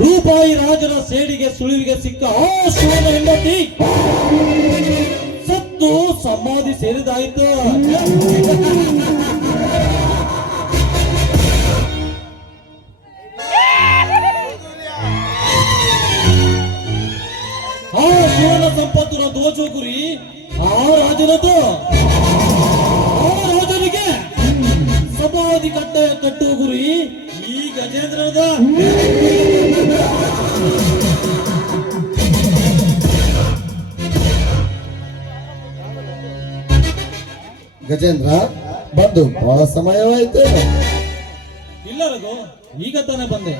ರೂಪಾಯಿ ರಾಜನ ಸೇಡಿಗೆ ಸುಳಿವಿಗೆ ಸಿಕ್ಕ ಆ ಶಿವನ ಹೆಂಡತಿ ಸತ್ತು ಸಮಾಧಿ ಸೇರಿದಾಯಿತು. ಆ ಶಿವನ ಸಂಪತ್ತಿನ ದೋಚುವ ಗುರಿ ಆ ರಾಜನದು. ಆ ರಾಜನಿಗೆ ಸಮಾಧಿ ಕಟ್ಟುವ ಗುರಿ ಈ ಗಜೇಂದ್ರದ. ಗಜೇಂದ್ರ ಬಂದು ಬಹಳ ಸಮಯವಾಯ್ತು. ಇಲ್ಲ ರಘು, ಈಗ ತಾನೇ ಬಂದೆ.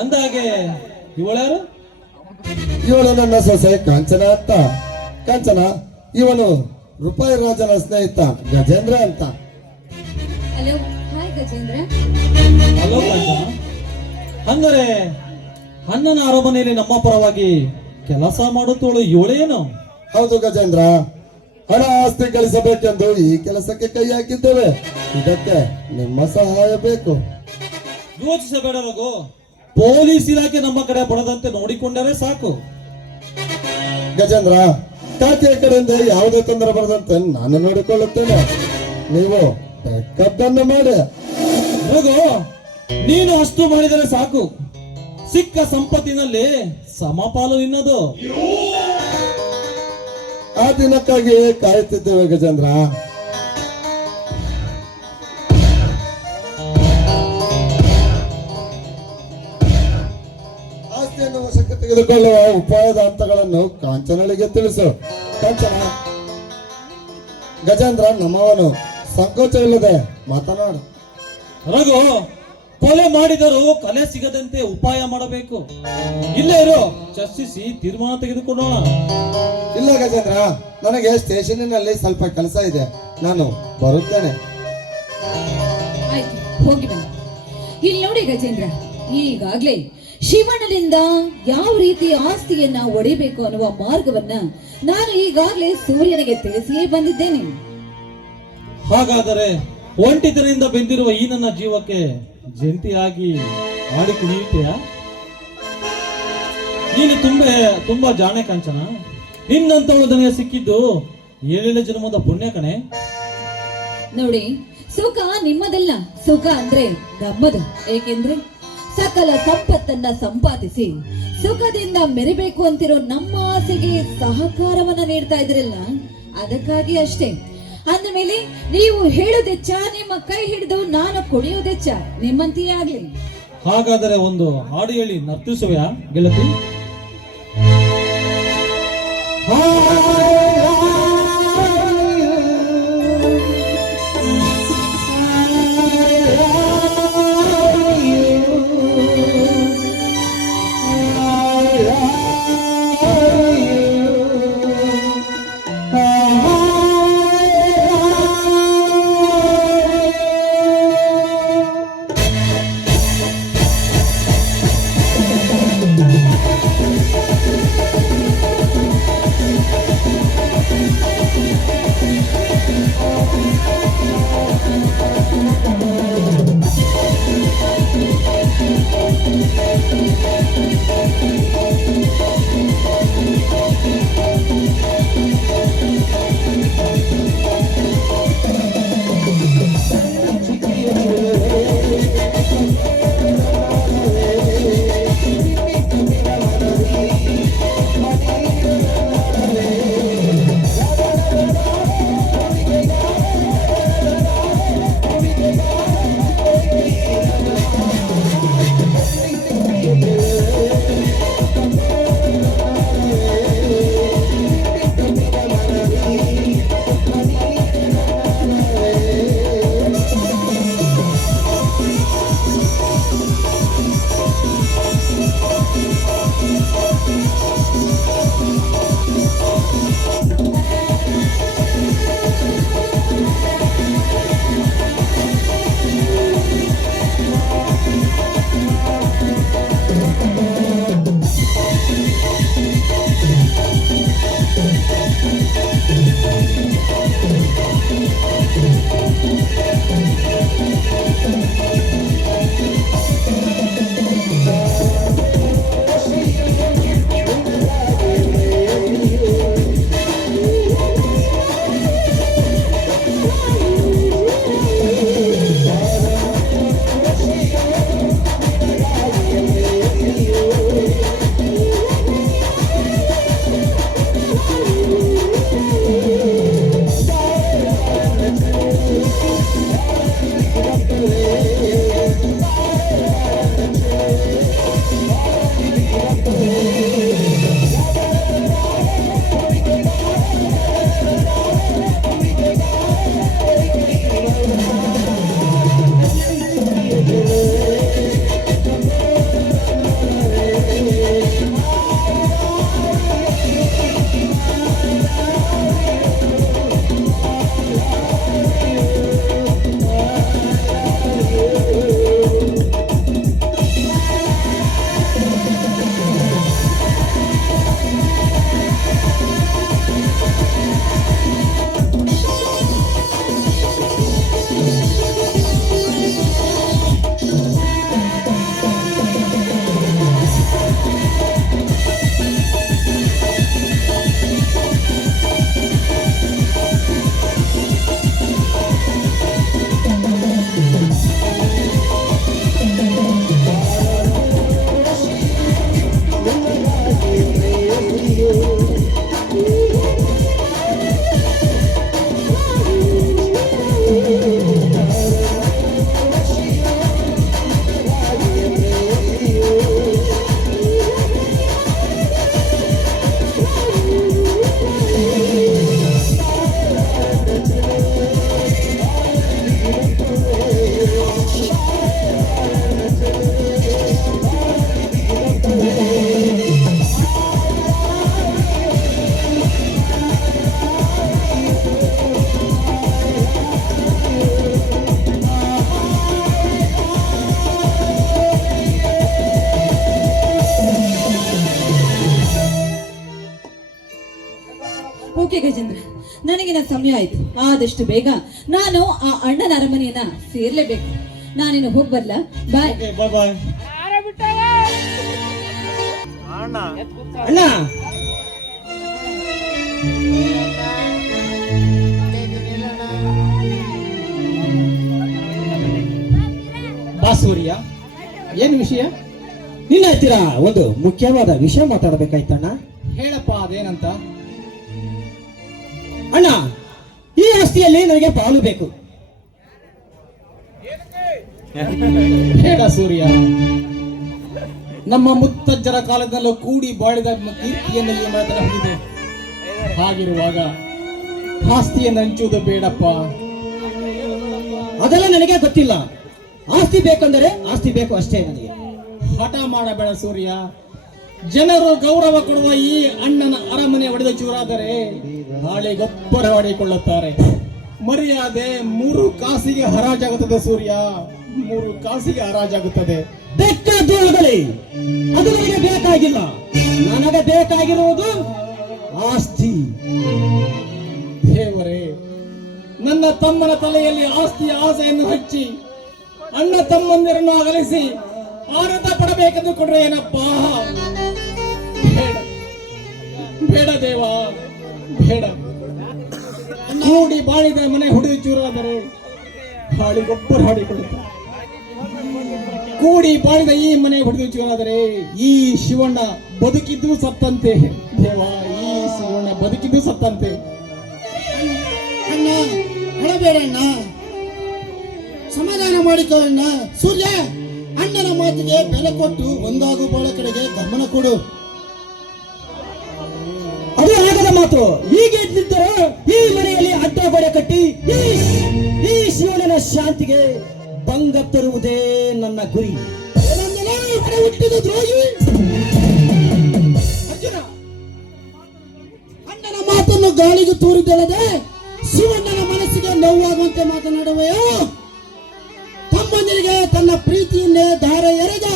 ಅಂದಾಗೆ ಇವಳ್ಯಾರು? ಇವಳು ನನ್ನ ಸೊಸೆ ಕಾಂಚನ ಅಂತ. ಕಾಂಚನ, ಇವನು ರೂಪಾಯಿ ರಾಜನ ಸ್ನೇಹಿತ ಗಜೇಂದ್ರ ಅಂತ. Hello, hi Gajendra. ಹಲೋ ಕಾಂಚನ. ಅಂದರೆ ಅಣ್ಣನ ಅರಮನೆಯಲ್ಲಿ ನಮ್ಮ ಪರವಾಗಿ ಕೆಲಸ ಮಾಡುತ್ತೋಳು ಇವಳೇನು? ಹೌದು ಗಜೇಂದ್ರ, ಹಣ ಆಸ್ತಿ ಗಳಿಸಬೇಕೆಂದು ಈ ಕೆಲಸಕ್ಕೆ ಕೈ ಹಾಕಿದ್ದೇವೆ. ಇದಕ್ಕೆ ನಿಮ್ಮ ಸಹಾಯ ಬೇಕು. ಯೋಚಿಸಬೇಡ ರಘು, ಪೊಲೀಸ್ ಇಲಾಖೆ ನಮ್ಮ ಕಡೆ ಬಡದಂತೆ ನೋಡಿಕೊಂಡರೆ ಸಾಕು. ಗಜೇಂದ್ರ, ಕಾಕೆಯ ಕಡೆಯಿಂದ ಯಾವುದೇ ತೊಂದರೆ ಬರದಂತೆ ನಾನು ನೋಡಿಕೊಳ್ಳುತ್ತೇನೆ. ನೀವು ಬೇಕಾದ್ದನ್ನು ಮಾಡಿ. ರಘು, ನೀನು ಅಷ್ಟು ಮಾಡಿದರೆ ಸಾಕು. ಸಿಕ್ಕ ಸಂಪತ್ತಿನಲ್ಲಿ ಸಮಪಾಲು ನಿನ್ನದು. ಆ ದಿನಕ್ಕಾಗಿ ಕಾಯುತ್ತಿದ್ದೇವೆ ಗಜೇಂದ್ರ. ಆಸ್ತಿಯನ್ನು ವಶಕ್ಕೆ ತೆಗೆದುಕೊಳ್ಳುವ ಉಪಾಯದ ಹಂತಗಳನ್ನು ಕಾಂಚನಳಿಗೆ ತಿಳಿಸು. ಕಾಂಚನ, ಗಜೇಂದ್ರ ನಮ್ಮವನು, ಸಂಕೋಚವಿಲ್ಲದೆ ಮಾತನಾಡು. ರಘು, ಕೊಲೆ ಮಾಡಿದರೂ ಕಲೆ ಸಿಗದಂತೆ ಉಪಾಯ ಮಾಡಬೇಕು. ಇಲ್ಲೇ ಇರು, ಚರ್ಚಿಸಿ ತೀರ್ಮಾನ ತೆಗೆದುಕೊಳ್ಳೋಣ. ಇಲ್ಲ ಗಜೇಂದ್ರ, ನನಗೆ ಸ್ಟೇಷನ್ನಲ್ಲಿ ಸ್ವಲ್ಪ ಕೆಲಸ ಇದೆ, ನಾನು ಬರುತ್ತೇನೆ. ಆಯ್ತು, ಹೋಗಿ ಬನ್ನಿ. ಇಲ್ಲಿ ನೋಡಿ ಗಜೇಂದ್ರ, ಈಗಾಗ್ಲೇ ಶಿವಣ್ಣನಿಂದ ಯಾವ ರೀತಿ ಆಸ್ತಿಯನ್ನ ಒಡೆಯಬೇಕು ಅನ್ನುವ ಮಾರ್ಗವನ್ನ ನಾನು ಈಗಾಗಲೇ ಸೂರ್ಯನಿಗೆ ತಿಳಿಸಿಯೇ ಬಂದಿದ್ದೇನೆ. ಹಾಗಾದರೆ ಒಂಟಿತನದಿಂದ ಬೆಂದಿರುವ ಈ ನನ್ನ ಜೀವಕ್ಕೆ ಜಂಟಿಯಾಗಿ ಆಡಿ ಕುಣಿಯುತ್ತೀಯಾ? ನೀನು ತುಂಬಾ ಜಾಣೆ ಕಾಂಚನ. ನಿನ್ನಂತ ಉದನೆಯ ಸಿಕ್ಕಿದ್ದು ಏಳೇಳು ಜನ್ಮದ ಪುಣ್ಯ ಕಣೆ. ನೋಡಿ, ಸುಖ ನಿಮ್ಮದಲ್ಲ, ಸುಖ ಅಂದ್ರೆ ನಮ್ಮದು. ಏಕೆಂದ್ರೆ ಸಕಲ ಸಂಪತ್ತನ್ನ ಸಂಪಾದಿಸಿ ಸುಖದಿಂದ ಮೆರಿಬೇಕು ಅಂತಿರೋ ನಮ್ಮ ಆಸೆಗೆ ಸಹಕಾರವನ್ನ ನೀಡ್ತಾ ಇದ್ರಲ್ಲ, ಅದಕ್ಕಾಗಿ ಅಷ್ಟೇ. ಅಂದಮೇಲೆ ನೀವು ಹೇಳೋದೆಚ್ಚ, ನಿಮ್ಮ ಕೈ ಹಿಡಿದು ನಾನು ಕುಡಿಯೋದೆಚ್ಚ, ನಿಮ್ಮಂತೆಯೇ ಆಗ್ಲಿ. ಹಾಗಾದರೆ ಒಂದು ಹಾಡು ಹೇಳಿ ನರ್ತಿಸುವೆಯಾ ಗೆಳತಿ? ಓಕೆ ಗಜೇಂದ್ರ, ನನಗಿನ ಸಮಯ ಆಯ್ತು. ಆದಷ್ಟು ಬೇಗ ನಾನು ಆ ಅಣ್ಣನ ಅರಮನೆಯನ್ನ ಸೇರ್ಲೇಬೇಕು. ನಾನಿನ್ನು ಹೋಗಿ ಬರ್ಲ. ಬಾಯ್. ಬಾಯ್ ಬಾಯ್. ಅಣ್ಣ ಬಾಸೂರಿಯ ಏನು ವಿಷಯ? ನಿನ್ನ ಹತ್ತಿರ ಒಂದು ಮುಖ್ಯವಾದ ವಿಷಯ ಮಾತಾಡಬೇಕಾಯ್ತಣ್ಣ. ಹೇಳಪ್ಪ, ಅದೇನಂತ? ಅಣ್ಣ, ಈ ಆಸ್ತಿಯಲ್ಲಿ ನನಗೆ ಪಾಲು ಬೇಕು. ಹೇಳ ಸೂರ್ಯ. ನಮ್ಮ ಮುತ್ತಜ್ಜರ ಕಾಲದಲ್ಲೂ ಕೂಡಿ ಬಾಳಿದ ಕೀರ್ತಿಯನ್ನು ಈ ಮನೆತನ ಹೊಂದಿದೆ. ಹಾಗಿರುವಾಗ ಆಸ್ತಿಯನ್ನು ಹಂಚುವುದು ಬೇಡಪ್ಪ. ಅದೆಲ್ಲ ನನಗೆ ಗೊತ್ತಿಲ್ಲ. ಆಸ್ತಿ ಬೇಕಂದರೆ ಆಸ್ತಿ ಬೇಕು ಅಷ್ಟೇ ನನಗೆ. ಹಠ ಮಾಡಬೇಡ ಸೂರ್ಯ. ಜನರು ಗೌರವ ಕೊಡುವ ಈ ಅಣ್ಣನ ಅರಮನೆ ಒಡೆದ ಚೂರಾದರೆ ನಾಳೆ ಗೊಬ್ಬರ ಮಾಡಿಕೊಳ್ಳುತ್ತಾರೆ. ಮರ್ಯಾದೆ 3 ಕಾಸಿಗೆ ಹರಾಜಾಗುತ್ತದೆ ಸೂರ್ಯ, 3 ಕಾಸಿಗೆ ಹರಾಜಾಗುತ್ತದೆ. ಬೇಕಾದ್ದು ಆಗಲಿ, ಅದು ನನಗೆ ಬೇಕಾಗಿಲ್ಲ. ನನಗೆ ಬೇಕಾಗಿರುವುದು ಆಸ್ತಿ. ದೇವರೇ, ನನ್ನ ತಮ್ಮನ ತಲೆಯಲ್ಲಿ ಆಸ್ತಿಯ ಆಸೆಯನ್ನು ಹಚ್ಚಿ ಅಣ್ಣ ತಮ್ಮಂದಿರನ್ನು ಅಗಲಿಸಿ ಆನಂದ ಪಡಬೇಕೆಂದು ಕೊಡ್ರೆ ಏನಪ್ಪ? ಬೇಡ ಬೇಡ ದೇವ, ಬೇಡ. ಕೂಡಿ ಬಾಳಿದ ಮನೆ ಹುಡುಗಿ ಚೂರಾದರೆ ಹಾಡಿಗೊಬ್ಬರು ಹಾಡಿಕೊಳ್ಳುತ್ತಾರೆ. ಕೂಡಿ ಬಾಳಿದ ಈ ಮನೆ ಹುಡುಗಿ ಚೂರಾದರೆ ಈ ಶಿವಣ್ಣ ಬದುಕಿದ್ದು ಸತ್ತಂತೆ. ದೇವ, ಈ ಶಿವಣ್ಣ ಬದುಕಿದ್ದು ಸತ್ತಂತೆ. ಅಣ್ಣ ಹೇಳಬೇಡಣ್ಣ, ಸಮಾಧಾನ ಮಾಡಿಕೊಳ್ಳಣ್ಣ. ಸೂರ್ಯ, ಅಣ್ಣನ ಮಾತಿಗೆ ಬೆಲೆ ಕೊಟ್ಟು ಒಂದಾಗು ಬಾಳ ಕಡೆಗೆ ಗಮನ ಕೊಡು. ಅದು ಆಗದ ಮಾತು. ಹೀಗೆ ನಿಂತರೆ ಈ ಮನೆಯಲ್ಲಿ ಅಡ್ಡ ಗೋಡೆ ಕಟ್ಟಿ ಈ ಶಿವಣ್ಣನ ಶಾಂತಿಗೆ ಭಂಗ ತರುವುದೇ ನನ್ನ ಗುರಿ. ಹುಟ್ಟಿದ ದ್ರೋಹಿ ಅರ್ಜುನ, ಅಣ್ಣನ ಮಾತನ್ನು ಗಾಳಿಗೆ ತೂರಿದಲ್ಲದೆ ಶಿವಣ್ಣನ ಮನಸ್ಸಿಗೆ ನೋವಾಗುವಂತೆ ಮಾತನಾಡುವೆಯೋ? ತಮ್ಮಂದಿರಿಗೆ ತನ್ನ ಪ್ರೀತಿಯನ್ನೇ ಧಾರ ಎರೆದ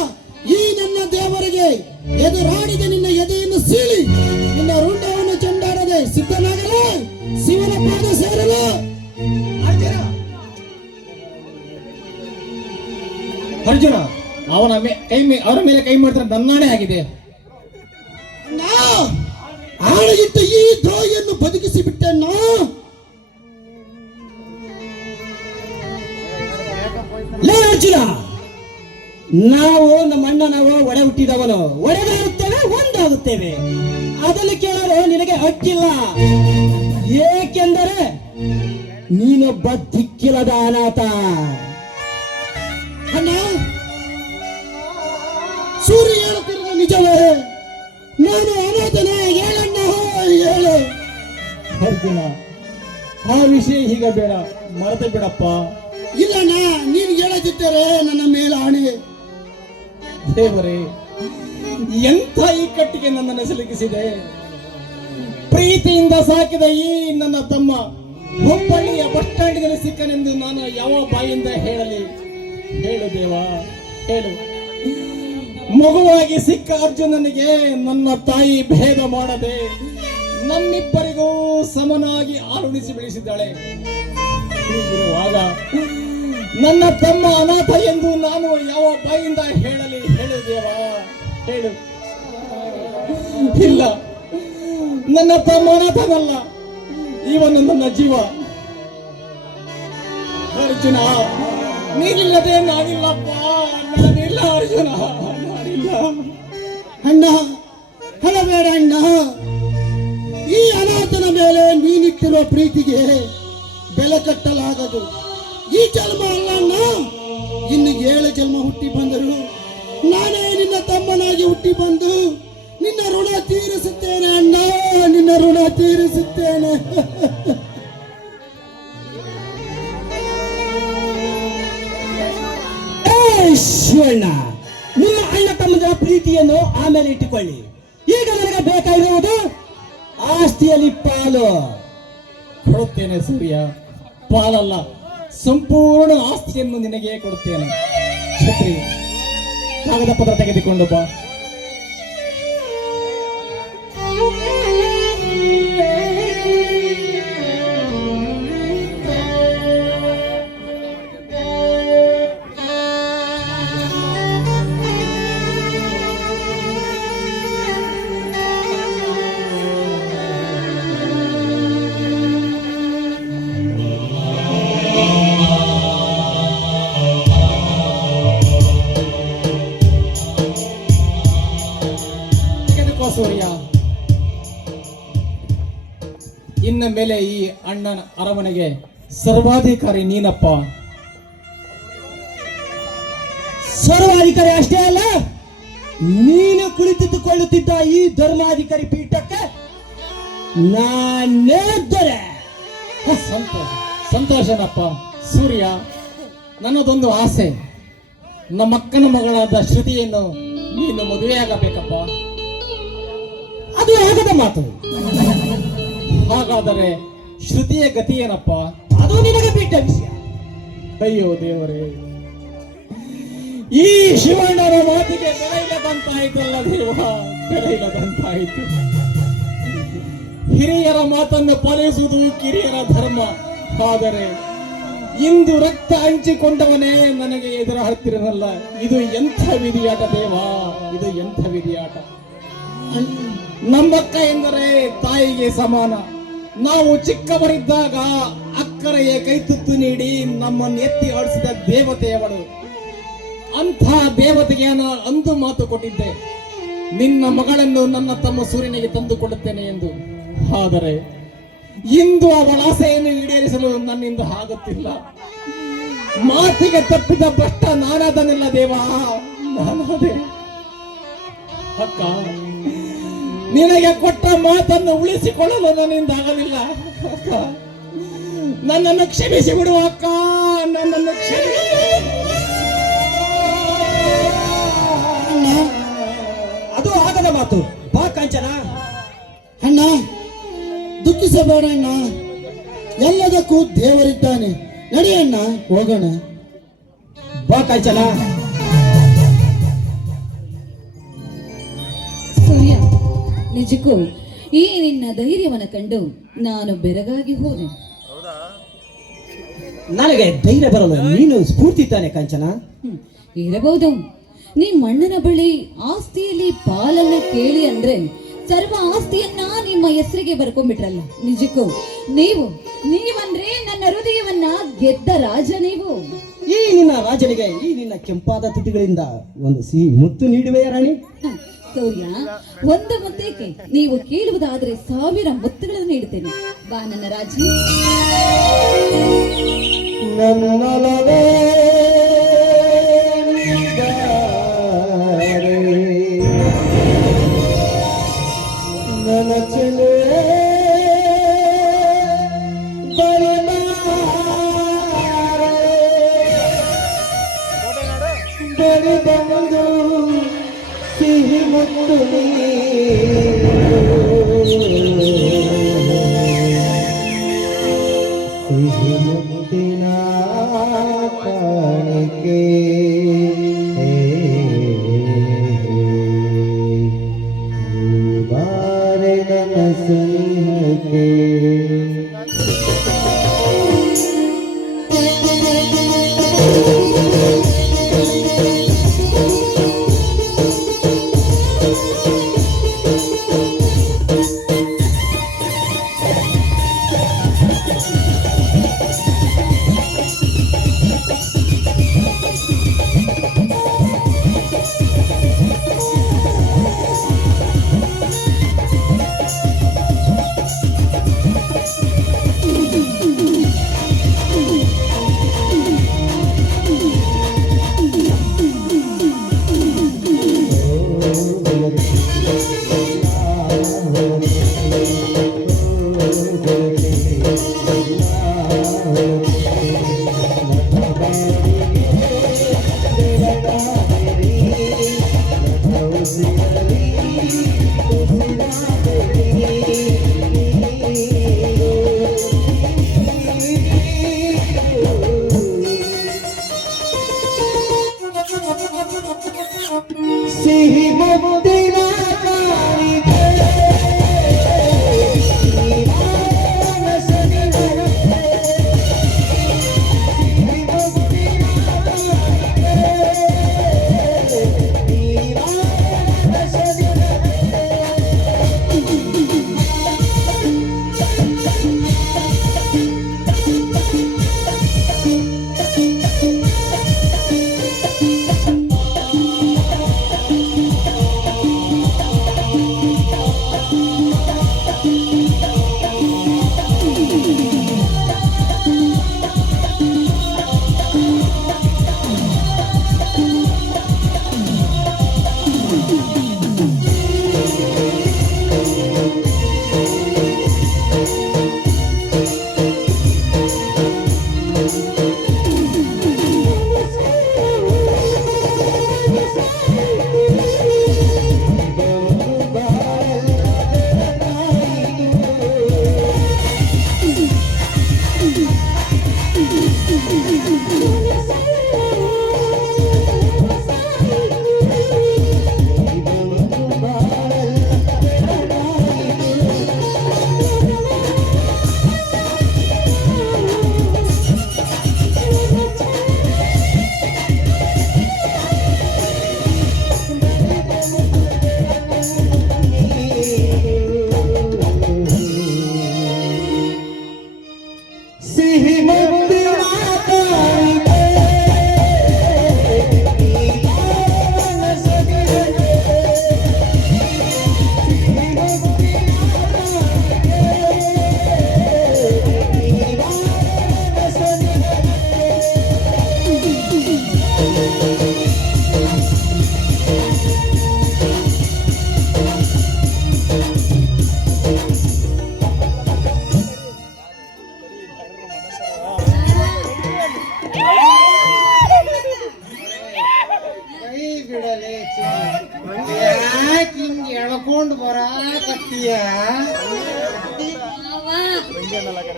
ಈ ನನ್ನ ದೇವರಿಗೆ ಎದುರಾಡಿದ ನಿನ್ನ ಎದೆಯನ್ನು ಸೀಳಿ ನಿನ್ನ ರುಂಡವನ್ನು ಚೆಂಡಾಡದೆ ಸಿದ್ಧನಾಗಲು ಶಿವನ ಪಾದ ಸೇರಲು. ಅರ್ಜುನ, ಅವರ ಮೇಲೆ ಕೈ ಮಾಡ್ತಾರೆ ನನ್ನಾಣೆ ಆಗಿದೆ. ಆಳೆಗಿಟ್ಟ ಈ ದ್ರೋಹಿಯನ್ನು ಬದುಕಿಸಿ ಬಿಟ್ಟೆನ್ನ. ಲೇ ಅರ್ಜುನ, ನಾವು ನಮ್ಮ ಅಣ್ಣನವ ಒಡೆ ಹುಟ್ಟಿದವನು, ಒಡೆದಾಗುತ್ತೇವೆ, ಒಂದಾಗುತ್ತೇವೆ. ಅದನ್ನು ಕೇಳಲು ನಿನಗೆ ಹಕ್ಕಿಲ್ಲ. ಏಕೆಂದರೆ ನೀನೊಬ್ಬ ದಿಕ್ಕಿಲ್ಲದ ಅನಾಥ. ಅಣ್ಣ, ಸೂರ್ಯ ಹೇಳುತ್ತಿರುವ ನಿಜವೇ? ನಾನು ಅನಾಥನೇ? ಹೇಳಣ್ಣ, ಹೇಳು. ಅರ್ಜುನ, ಆ ವಿಷಯ ಈಗ ಬೇಡ, ಮರೆತು ಬಿಡಪ್ಪ. ಇಲ್ಲಣ್ಣ, ನೀನು ಹೇಳದಿದ್ದರೆ ನನ್ನ ಮೇಲೆ ಆಣೆ. ದೇವರೇ, ಎಂಥ ಈ ಕಟ್ಟಿಗೆ ನನ್ನನ್ನು ಸಿಲುಕಿಸಿದೆ. ಪ್ರೀತಿಯಿಂದ ಸಾಕಿದ ಈ ನನ್ನ ತಮ್ಮ ಹುಬ್ಬಳ್ಳಿಯ ಬಸ್ ಸ್ಟ್ಯಾಂಡಿನಲ್ಲಿ ಸಿಕ್ಕನೆಂದು ನಾನು ಯಾವ ಬಾಯಿಂದ ಹೇಳಲಿ? ಹೇಳು ದೇವ, ಹೇಳು. ಮಗುವಾಗಿ ಸಿಕ್ಕ ಅರ್ಜುನನಿಗೆ ನನ್ನ ತಾಯಿ ಭೇದ ಮಾಡದೆ ನಮ್ಮಿಬ್ಬರಿಗೂ ಸಮನಾಗಿ ಆರುಣಿಸಿ ಬೆಳೆಸಿದ್ದಾಳೆ. ಹೀಗಿರುವಾಗ ನನ್ನ ತಮ್ಮ ಅನಾಥ ಎಂದು ನಾನು ಯಾವ ಬಾಯಿಂದ ಹೇಳಲಿ? ಹೇಳು ದೇವ, ಹೇಳು. ಇಲ್ಲ, ನನ್ನ ತಮ್ಮ ಅನಾಥನಲ್ಲ, ಇವನು ನನ್ನ ಜೀವ. ಅರ್ಜುನ, ನೀನಿಲ್ಲದೆ ನಾನಿಲ್ಲಪ್ಪ, ನಾನಿಲ್ಲ ಅರ್ಜುನ, ನಾನಿಲ್ಲ. ಅಣ್ಣ, ಹೇಳಬೇಡ ಅಣ್ಣ. ಈ ಅನಾಥನ ಮೇಲೆ ನೀನಿಟ್ಟಿರುವ ಪ್ರೀತಿಗೆ ಬೆಲೆ ಕಟ್ಟಲಾಗದು. ಈ ಜನ್ಮ ಅಲ್ಲ ಅಣ್ಣ, ಇನ್ನು 7 ಜನ್ಮ ಹುಟ್ಟಿ ಬಂದರು ನಾನೇ ನಿನ್ನ ತಮ್ಮನಾಗಿ ಹುಟ್ಟಿ ಬಂದು ನಿನ್ನ ಋಣ ತೀರಿಸುತ್ತೇನೆ ಅಣ್ಣ, ನಿನ್ನ ಋಣ ತೀರಿಸುತ್ತೇನೆ. ಶಿವಣ್ಣ, ನಿಮ್ಮ ಅಣ್ಣ ತಮ್ಮಂದಿರ ಪ್ರೀತಿಯನ್ನು ಆಮೇಲೆ ಇಟ್ಟುಕೊಳ್ಳಿ. ಈಗ ನನಗೆ ಬೇಕಾಗಿರುವುದು ಆಸ್ತಿಯಲ್ಲಿ ಪಾಲು. ಕೊಡುತ್ತೇನೆ ಸೂರ್ಯ, ಪಾಲಲ್ಲ, ಸಂಪೂರ್ಣ ಆಸ್ತಿಯನ್ನು ನಿನಗೆ ಕೊಡುತ್ತೇನೆ. ಛತ್ರಿ, ಕಾಗದ ಪತ್ರ ತೆಗೆದುಕೊಂಡು ಬಾ. ಇನ್ನ ಮೇಲೆ ಈ ಅಣ್ಣನ ಅರಮನೆಗೆ ಸರ್ವಾಧಿಕಾರಿ ನೀನಪ್ಪ. ಸರ್ವಾಧಿಕಾರಿ ಅಷ್ಟೇ ಅಲ್ಲ, ನೀನು ಕುಳಿತುಕೊಳ್ಳುತ್ತಿದ್ದ ಈ ಧರ್ಮಾಧಿಕಾರಿ ಪೀಠಕ್ಕೆ ನಾನೇದರೆ. ಸಂತೋಷ ಸಂತೋಷನಪ್ಪ ಸೂರ್ಯ. ನನ್ನದೊಂದು ಆಸೆ, ನಮ್ಮಕ್ಕನ ಮಗಳಾದ ಶ್ರುತಿಯನ್ನು ನೀನು ಮದುವೆಯಾಗಬೇಕಪ್ಪ. ಅದು ಆಗದ ಮಾತು. ಹಾಗಾದರೆ ಶ್ರುತಿಯ ಗತಿ ಏನಪ್ಪ? ಅದು ನಿನಗೆ ಬಿಟ್ಟ ವಿಷಯ. ಅಯ್ಯೋ ದೇವರೇ, ಈ ಶಿವಣ್ಣನ ಮಾತಿಗೆ ಬೆಲೆ ಇಲ್ಲದಂತಾಯ್ತಲ್ಲ ದೇವ, ಬೆಲೆ ಇಲ್ಲದಂತಾಯ್ತು. ಹಿರಿಯರ ಮಾತನ್ನು ಪಾಲಿಸುವುದು ಕಿರಿಯರ ಧರ್ಮ. ಆದರೆ ಇಂದು ರಕ್ತ ಹಂಚಿಕೊಂಡವನೇ ನನಗೆ ಎದುರು ಹಾಡ್ತಿರನಲ್ಲ. ಇದು ಎಂಥ ವಿಧಿಯಾಟ ದೇವ, ಇದು ಎಂಥ ವಿಧಿಯಾಟ. ನಮ್ಮಕ್ಕ ಎಂದರೆ ತಾಯಿಗೆ ಸಮಾನ. ನಾವು ಚಿಕ್ಕವರಿದ್ದಾಗ ಅಕ್ಕರೆಯ ಕೈತುತ್ತು ನೀಡಿ ನಮ್ಮನ್ನು ಎತ್ತಿ ಆಡಿಸಿದ ದೇವತೆಯವಳು. ಅಂಥ ದೇವತೆಗೆ ನಾನು ಅಂದು ಮಾತು ಕೊಟ್ಟಿದ್ದೆ, ನಿನ್ನ ಮಗಳನ್ನು ನನ್ನ ತಮ್ಮ ಸೂರ್ಯನಿಗೆ ತಂದುಕೊಡುತ್ತೇನೆ ಎಂದು. ಆದರೆ ಇಂದು ಅವಳ ಆಸೆಯನ್ನು ಈಡೇರಿಸಲು ನನ್ನಿಂದ ಆಗುತ್ತಿಲ್ಲ. ಮಾತಿಗೆ ತಪ್ಪಿದ ಭ್ರಷ್ಟ ನಾನಾದನಿಲ್ಲ ದೇವ, ನಾನಾದೆ. ಅಕ್ಕ, ನಿನಗೆ ಕೊಟ್ಟ ಮಾತನ್ನು ಉಳಿಸಿಕೊಳ್ಳಲು ನನ್ನಿಂದ ಆಗಲಿಲ್ಲ. ಅಕ್ಕ, ನನ್ನನ್ನು ಕ್ಷಮಿಸಿ ಬಿಡು ಅಕ್ಕ, ನನ್ನನ್ನು ಕ್ಷಮಿಸಿ. ಅದು ಆಗದ ಮಾತು. ಬಾ ಕಾಂಚನ. ಅಣ್ಣ, ದುಃಖಿಸಬೇಡ ಅಣ್ಣ, ಎಲ್ಲದಕ್ಕೂ ದೇವರಿದ್ದಾನೆ. ನಡೆಯಣ್ಣ, ಹೋಗೋಣ. ಬಾ ಕಾಂಚನ. ಸೂರ್ಯ, ನಿಜಕ್ಕೂ ಈ ನಿನ್ನ ಧೈರ್ಯವನ್ನು ಕಂಡು ನಾನು ಬೆರಗಾಗಿ ಹೋದೆ. ನನಗೆ ಧೈರ್ಯ ಬರಲು ನೀನು ಸ್ಫೂರ್ತಿ ತಾನೆ ಕಾಂಚನ. ಇರಬಹುದು. ನಿಮ್ಮ ಅಣ್ಣನ ಬಳಿ ಆಸ್ತಿಯಲ್ಲಿ ಪಾಲನ್ನ ಕೇಳಿ ಅಂದ್ರೆ ಸರ್ವ ಆಸ್ತಿಯನ್ನ ನಿಮ್ಮ ಹೆಸರಿಗೆ ಬರ್ಕೊಂಡ್ಬಿಟ್ರಲ್ಲ. ನಿಜಕ್ಕೂ ನೀವಂದ್ರೆ ನನ್ನ ಹೃದಯವನ್ನ ಗೆದ್ದ ರಾಜ ನೀವು. ಈ ನಿನ್ನ ರಾಜನಿಗೆ ಈ ನಿನ್ನ ಕೆಂಪಾದ ತುಟಿಗಳಿಂದ ಒಂದು ಸಿಹಿ ಮುತ್ತು ನೀಡುವೆಯ ರಾಣಿ. ಸೂರ್ಯ, ಒಂದು ಮುತ್ತೇಕೆ, ನೀವು ಕೇಳುವುದಾದ್ರೆ 1000 ಮುತ್ತುಗಳನ್ನು ನೀಡುತ್ತೇನೆ. ಬಾ ನನ್ನ ರಾಜ. ನನ್ನೊಲವೇ ನನ್ನ ಚೆಲುವೆ ಬಳಿ ಬಂದು ಸಿಹಿ ಮುತ್ತು ಸಿಹಿ ಮುತ್ತಿನ ಕಾಣಿಕೆ ಬಾರೆ ನನ್ನ ಸ್ನೇಹಕ್ಕೆ.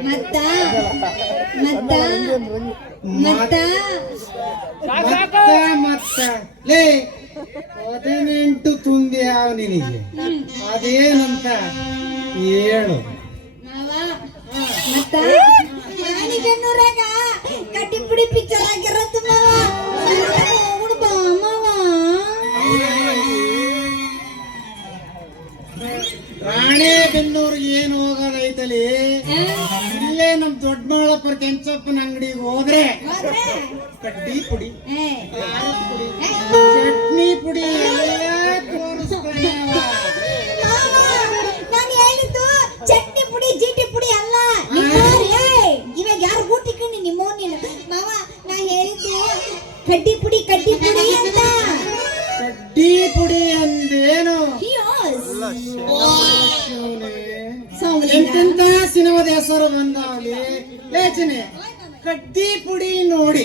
ಮತ್ತ ಮತ್ತ ಮತ್ತ ಮತ್ತ ಲೇ 18 ತುಂಬಿ ಯಾವ ನಿನಗೆ ಅದೇನಂತ ಹೇಳು. ಮಾವ ಮತ್ತ ಬೆನ್ನೂರಾಗ ಕಟ್ಟಿಪುಡಿ ಪಿಕ್ಚರ್ ಆಗಿರತ್ತು ಮಾವ ಬಾ ಮಾವ. ರಾಣೆಬೆನ್ನೂರಿಗೆ ಏನು ಹೋಗೋದೈತಲಿ, ಇಲ್ಲೇ ನಮ್ ದೊಡ್ಡ ಮಾಳಪ್ಪರ ಕೆಂಚಪ್ಪನ ಅಂಗಡಿಗೆ ಹೋದ್ರೆ ಕಡ್ಡಿ ಪುಡಿ, ಖಾರದ ಪುಡಿ, ಚಟ್ನಿ ಪುಡಿ ಎಲ್ಲ ತೋರಿಸ್ತಾನೆ. ನಾನು ಹೇಳಿದ್ದು ಚಟ್ನಿ ಪುಡಿ ಜೀಟಿ ಪುಡಿ ಅಲ್ಲ. ಇವಾಗ ಯಾರು ಊಟಿಕೊಂಡು ನಿಮ್ಮ ನೀನು ಮಾವ, ನಾ ಹೇಳಿದ್ದು ಕಡ್ಡಿ ಪುಡಿ ಅಂತ. ಕಡ್ಡಿ ಪುಡಿ ಅಂದೇನು? ಎಂತೆಂತ ಸಿನಿಮಾದ ಹೆಸರು ಬಂದಾವಲಿ ಯೋಚನೆ. ಕಡ್ಡಿ ಪುಡಿ ನೋಡಿ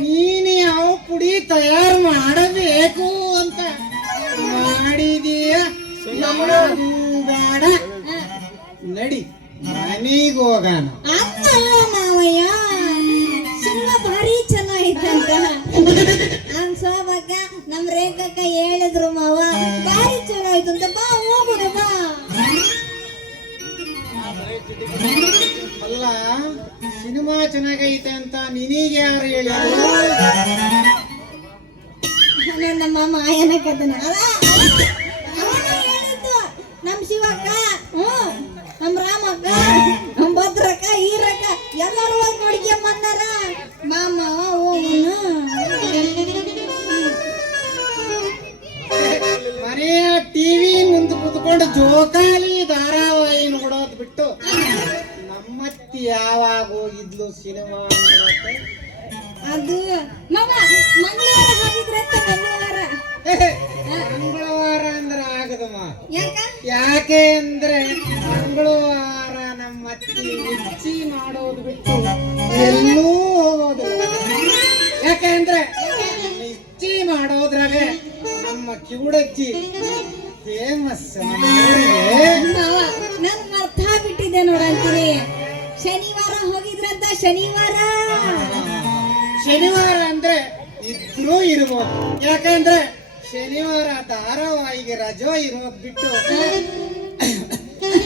ನೀನು ಯಾವ ಪುಡಿ ತಯಾರು ಮಾಡಬೇಕು ಅಂತ ಮಾಡಿದೀಯ? ಬೇಡ, ನಡಿ ಮನೆಗೆ ಹೋಗೋಣ. ಮಾವಯ್ಯ ಸಿನಿಮಾ ಭಾರಿ ಚೆನ್ನಾಗಿತ್ತಂತ ಅನ್ಸೋವಾಗ ನಮ್ ರೇಖಕ್ಕ ಹೇಳಿದ್ರು ಮಾವ, ಭಾರಿ ಚಲೋ ಆಯ್ತು ಅಂತ. ಬಾ ಹೋಗೋಣ ಬಾ. ಅಲ್ಲ, ಸಿನಿಮಾ ಚೆನ್ನಾಗೈತೆ ಅಂತ ನಿನಗೆ ಯಾರು ಹೇಳಿದ್ರು? ನಮ್ಮ ಮಾಯನ ಕದನ ಹೇಳಿದ್ದು. ನಮ್ ಶಿವಕ್ಕ, ನಮ್ ರಾಮಕ್ಕ, ನಮ್ ಭದ್ರಕ್ಕ, ಈರಕ್ಕ ಎಲ್ಲರೂ ಹೋಗಿ ನೋಡ್ಕೊಂಡ್ ಬಂದಾರ. ಮಾಮ ಹೋಗುನು. ಮನೆಯ ಟಿವಿ ಮುಂದೆ ಕುತ್ಕೊಂಡು ಜೋಕಾಲಿ ಧಾರಾವಾಹಿ ನೋಡೋದ್ ಬಿಟ್ಟು ನಮ್ಮತ್ತಿ ಯಾವಾಗ ಹೋಗಿದ್ಲು ಸಿನಿಮಾ ನೋಡಕ್ಕೆ? ಅದು ಮಾಮ ಮಂಗಳವಾರ ಹೋಗಿದ್ರಂತ. ಮಂಗಳವಾರ ಅಂದ್ರೆ ಆಗದಮ್ಮ. ಯಾಕ? ಯಾಕೆ ಅಂದ್ರೆ ಮಂಗಳವಾರ ನಮ್ಮತ್ತಿ ಮಿರ್ಚಿ ಮಾಡೋದು ಬಿಟ್ಟು ಎಲ್ಲೂ ಹೋಗೋದಿಲ್ಲ. ಯಾಕೆ ಅಂದ್ರೆ ಮಿರ್ಚಿ ಮಾಡೋದ್ರಾಗ ನಮ್ಮ ಕಿವುಡಜ್ಜಿ ಫೇಮಸ್. ಮಾವ ನಾನು ಮರ್ತಾ ಬಿಟ್ಟಿದ್ದೆ ನೋಡಂತೀನಿ. ಶನಿವಾರ ಹೋಗಿದ್ರಂತ. ಶನಿವಾರ ಅಂದ್ರೆ ಇದ್ರೂ ಇರ್ಬೋದು. ಯಾಕಂದ್ರೆ ಶನಿವಾರ ಧಾರಾವಾಹಿಗೆ ರಜೋ ಇರೋದ್ ಬಿಟ್ಟು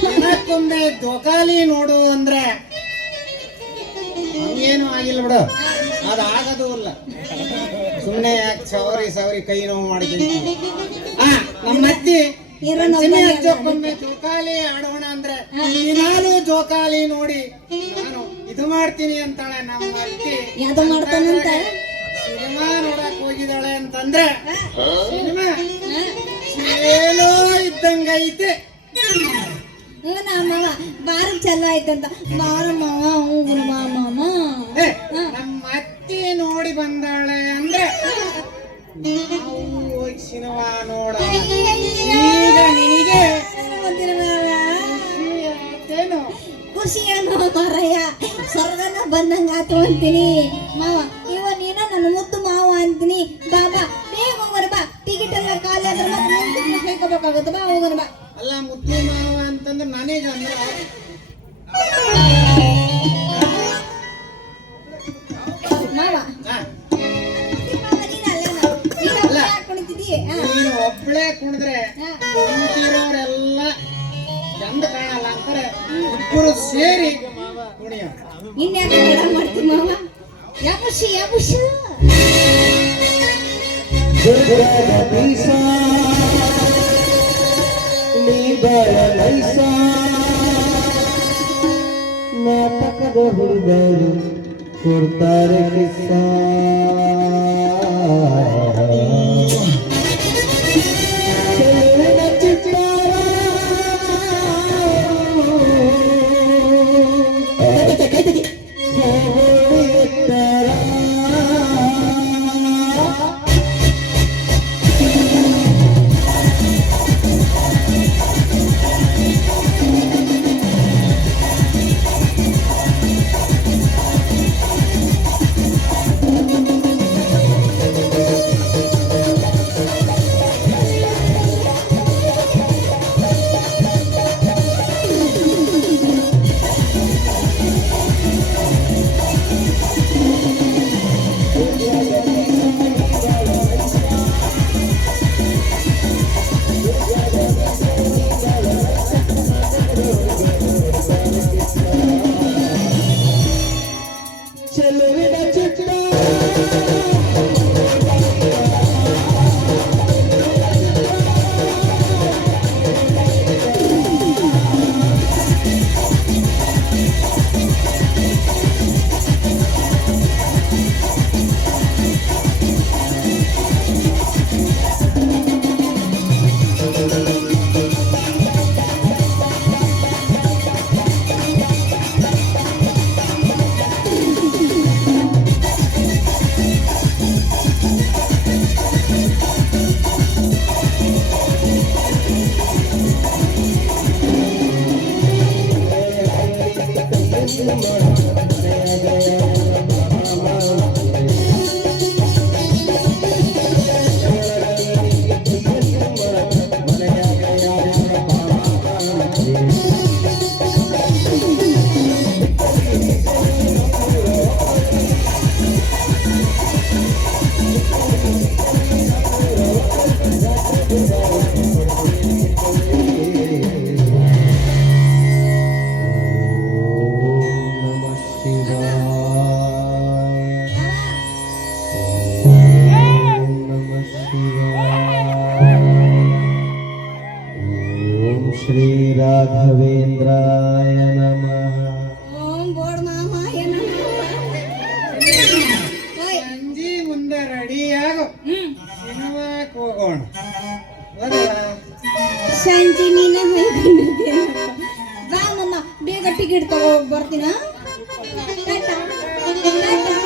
ದಿನಕ್ಕೊಮ್ಮೆ ದೊಕಾಲಿ ನೋಡು ಅಂದ್ರೆ ಏನು ಆಗಿಲ್ಲ ಬಿಡು, ಅದಾಗದೂ ಇಲ್ಲ. ಸುಮ್ಮನೆ ಯಾಕೆ ಸವರಿ ಕೈ ನೋವು ಮಾಡಿದ್ದೀನಿ. ನಮ್ಮ ಅತ್ತಿ ಹಚ್ಚಕ್ಕೊಮ್ಮೆ ಜೋಕಾಲಿ ಆಡೋಣ ಅಂದ್ರೆ ದಿನಾಲು ಜೋಕಾಲಿ ನೋಡಿ ನಾನು ಇದು ಮಾಡ್ತೀನಿ ಅಂತಾಳೆ ನಮ್ಮ ಅತ್ತಿ. ಯಾವ್ದು ಮಾಡ್ತಾನಂತ? ಸಿನಿಮಾ ನೋಡಕ್ ಹೋಗಿದ್ದಾಳೆ ಅಂತಂದ್ರೆ ಸಿನಿಮಾ ಏನೋ ಇದ್ದಂಗೈತೆ. ಮಾವ ಬಾರಿ ಚಲೋ ಆಯ್ತಂತ. ಬಾರ ಮಾವ ಹೋಗುಣ ಬಾ ಮಾಮ. ನಮ್ಮ ಅತ್ತಿ ನೋಡಿ ಬಂದಾಳೆ ಅಂದ್ರೆ ನಾವು ಹೋಗಿ ಸಿನಿಮಾ ನೋಡ. ಈಗ ನಿನಗೆ ಖುಷಿ ಅನ್ನೋ ಮಾರಯ್ಯ, ಸ್ವರ್ಗನ ಬಂದಂಗಾತು ಅಂತೀನಿ ಮಾವ. ಇವ ನೀನ ನನ್ನ ಮುದ್ದು ಮಾವ ಅಂತೀನಿ. ಬಾಬಾ ಬೇಗ ಹೋಗೋಣ ಬಾ. ಟಿಕೆಟ್ ಎಲ್ಲ ಖಾಲಿ ಅಂದ್ರೆ ಹೇಳ್ಕೋಬೇಕಾಗುತ್ತೆ. ಬಾ ಹೋಗೋಣ ಬಾ. ಅಲ್ಲ, ಮುದ್ದು ಮಾವ ಅಂತಂದ್ರೆ ನನಗೆ ಅಂದ್ರೆ ಮಾವ ನೀನು ಒಬ್ಳೆ ಕುಣಿದ್ರೆ ಕುಂತಿರೋರೆಲ್ಲ ಚಂದ ಕಾಣಲ್ಲ ಅಂತಾರೆ. ಇಬ್ಬರು ಸೇರಿ ಕುಣಿಯ. ಇನ್ಯಾಕೆ ಮಾಡ್ತೀವಿ ಮಾವ? ಯಾಬುಷ ನಾಟಕದ ಹುಡುಗರು ಕೊಡ್ತಾರೆ ಕಿಸ್ಸ. ಚೆಲುವಿನ ಚಿಟ್ಟ ಶ್ರೀ ರಾಘವೇಂದ್ರಾಯ ನಮಃ. ಓಂ ಬೋರ್ಡ್ ಮಾಮಾಯ ನಮಃ. ಓಯ್. ಸಂಜೆ ಮುಂದೆ ರೆಡಿಯಾಗು, ಸಿನಿಮಾಕ್ ಹೋಗೋಣ. ಬರಲ್ಲ? ಸಂಜೆ ನೀನು ಹೊಯ್ಕೊಂಡಿದ್ದೀಯಪ್ಪ. ಬಾ ಮಮ್ಮ, ಬೇಗ ಟಿಕೆಟ್ ತಗೋ ಬರ್ತೀನ. ಟಾಟಾ. ಟಾಟಾ.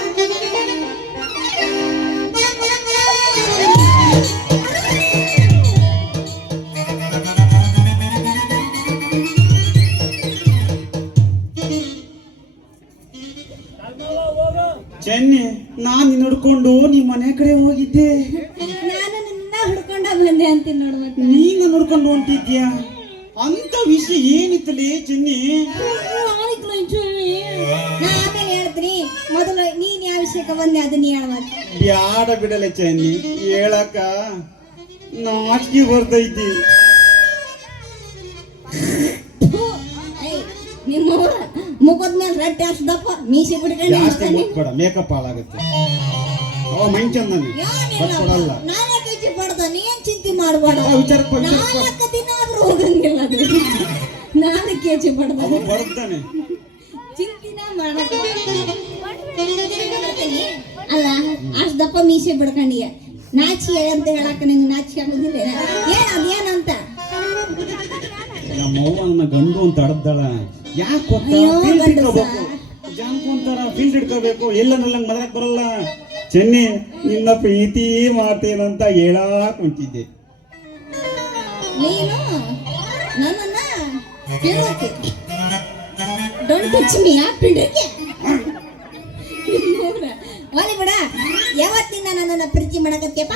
ಚೆನ್ನಿ, ನಾನು ನೋಡ್ಕೊಂಡು ನಿಮ್ಮ ಮನೆ ಕಡೆ ಹೋಗಿದ್ದೆ. ನಾನು ನಿನ್ನ ಹುಡ್ಕೊಂಡ ಬಂದೆ ಅಂತೀನಿ ನೋಡು ಮತ್ತೆ. ನೀನು ನೋಡ್ಕೊಂಡು ಹೊಂಟಿದ್ಯಾ? ಅಂತ ವಿಷಯ ಏನಿತ್ತಲೇ ಚೆನ್ನಿ? ನಾ ಆಮೇಲೆ ಹೇಳ್ತೀನಿ, ಮೊದಲು ನೀನ್ ಯಾವ ವಿಷಯಕ್ಕೆ ಬಂದೆ ಅದನ್ನ ಹೇಳ ಮತ್ತೆ. ಬ್ಯಾಡ ಬಿಡಲೆ ಚೆನ್ನಿ, ಹೇಳಕ್ಕ ನಾಚಿಕೆ ಬರ್ತೈತಿ. ನಿಮ್ಮ ಮುಖದ ಮೇಲೆ ರೆಡ್ ದಪ್ಪ ಮೀಸೆ ಬಿಡ್ಕೊಂಡು ಜಾಸ್ತಿ ಮುಟ್ಬೇಡ, ಮೇಕಪ್ ಹಾಳಾಗುತ್ತೆ. ಅವ ಮಂಚನ್ ಕೊಡಲ್ಲ. ನಾನೇ ಕೈಚಿ ಪಡ್ತಾನೆ, ಏನ್ ಚಿಂತೆ ಮಾಡಬೇಡ. ವಿಚಾರಕ್ಕೆ 4 ದಿನ ಆದ್ರೂ ಹೋಗಂಗಿಲ್ಲ ಅದು. ನಾನು ಕೇಚಿ ಪಡ್ತಾನೆ, ಬರ್ತಾನೆ. ಚಿಂತಿನ ಮಾಡಕ ಅಲ್ಲ. ಅಷ್ಟ್ ದಪ್ಪ ಮೀಸೆ ಬಿಡ್ಕೊಂಡಿಯ, ನಾಚಿ ಅಂತ ಹೇಳಕ್ಕ ನಿಂಗೆ ನಾಚಿಕೆ ಆಗೋದಿಲ್ಲ. ಏನ್ ಅದೇನಂತ ನಮ್ಮ ಅವ್ವ ನನ್ನ ಗಂಡು ಅಂತ ಅಡ್ದಾಳ. ಯಾಕೆ ಗೊತ್ತಾ? ಅಯ್ಯೋ, ಫೀಲ್ಡ್ ಗಂಡು ಇಟ್ಕೋಬೇಕು, ಜಾನ್ಕು ಅಂತಾರ, ಫೀಲ್ಡ್ ಇಟ್ಕೋಬೇಕು. ಎಲ್ಲ ನಲ್ಲಂಗ್ ಮದಕ್ ಬರಲ್ಲ. ಚೆನ್ನಿ, ನಿನ್ನ ಪ್ರೀತಿ ಮಾಡ್ತೇನಂತ ಹೇಳಾಕ್ ಹೊಂಟಿದ್ದೆ. ನೀನು ನನ್ನನ್ನ ಕೇಳೋಕೆ ಡೋಂಟ್ ಟಚ್ ಮೀ ಆ ಪಿಂಡಕ್ಕೆ ಒಲಿ ಬಿಡ. ಯಾವತ್ತಿಂದ ನನ್ನನ್ನ ಪ್ರೀತಿ ಮಾಡಕತ್ತೀಯಪ್ಪ?